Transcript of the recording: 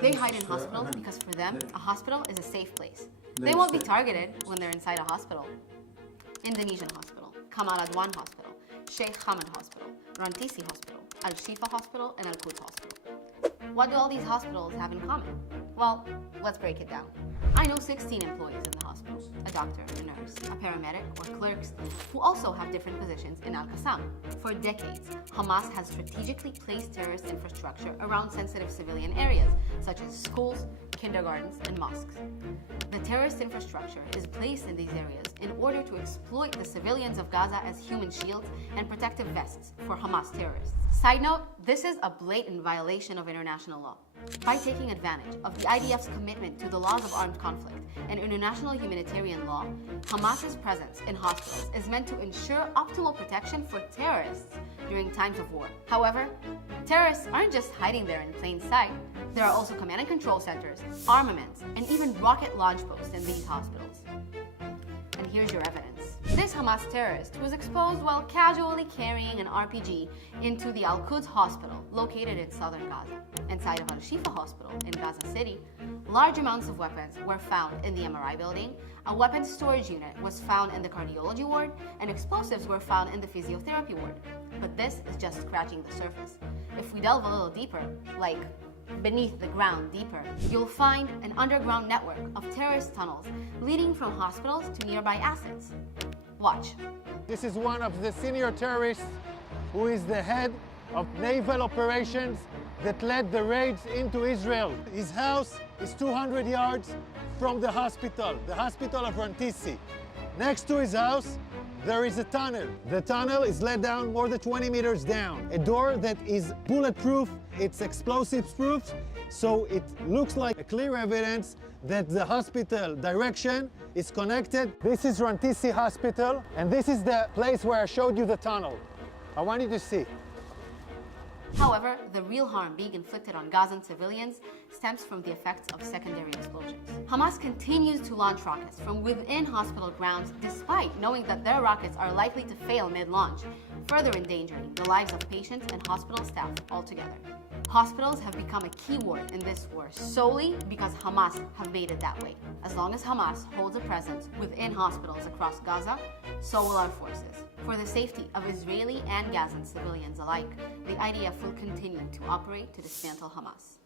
They hide in hospitals because for them, a hospital is a safe place. They won't be targeted when they're inside a hospital. Indonesian hospital, Kamal Adwan Hospital, Sheikh Hamad Hospital, Rantisi Hospital, Al-Shifa Hospital, and Al-Quds Hospital. What do all these hospitals have in common? Well, let's break it down. I know 16 employees in the hospitals, a doctor, a nurse, a paramedic, or clerks, who also have different positions in Al-Qassam. For decades, Hamas has strategically placed terrorist infrastructure around sensitive civilian areas, such as schools, kindergartens, and mosques. The terrorist infrastructure is placed in these areas in order to exploit the civilians of Gaza as human shields and protective vests for Hamas terrorists. Side note, this is a blatant violation of international law. By taking advantage of the IDF's commitment to the laws of armed conflict and international humanitarian law, Hamas's presence in hospitals is meant to ensure optimal protection for terrorists during times of war. However, terrorists aren't just hiding there in plain sight. There are also command and control centers, armaments, and even rocket launch posts in these hospitals. And here's your evidence. This Hamas terrorist was exposed while casually carrying an RPG into the Al-Quds Hospital, located in southern Gaza. Inside of Al-Shifa Hospital in Gaza City, large amounts of weapons were found in the MRI building, a weapons storage unit was found in the cardiology ward, and explosives were found in the physiotherapy ward. But this is just scratching the surface. If we delve a little deeper, like beneath the ground deeper, you'll find an underground network of terrorist tunnels leading from hospitals to nearby assets. Watch. This is one of the senior terrorists who is the head of naval operations that led the raids into Israel. His house is 200 yards from the hospital of Rantisi. Next to his house, there is a tunnel. The tunnel is let down more than 20 meters down. A door that is bulletproof, it's explosives proof, so it looks like a clear evidence that the hospital direction is connected. This is Rantisi Hospital, and this is the place where I showed you the tunnel. I want you to see. However, the real harm being inflicted on Gazan civilians stems from the effects of secondary explosions. Hamas continues to launch rockets from within hospital grounds despite knowing that their rockets are likely to fail mid-launch, further endangering the lives of patients and hospital staff altogether. Hospitals have become a keyword in this war solely because Hamas have made it that way. As long as Hamas holds a presence within hospitals across Gaza, so will our forces. For the safety of Israeli and Gazan civilians alike, the IDF will continue to operate to dismantle Hamas.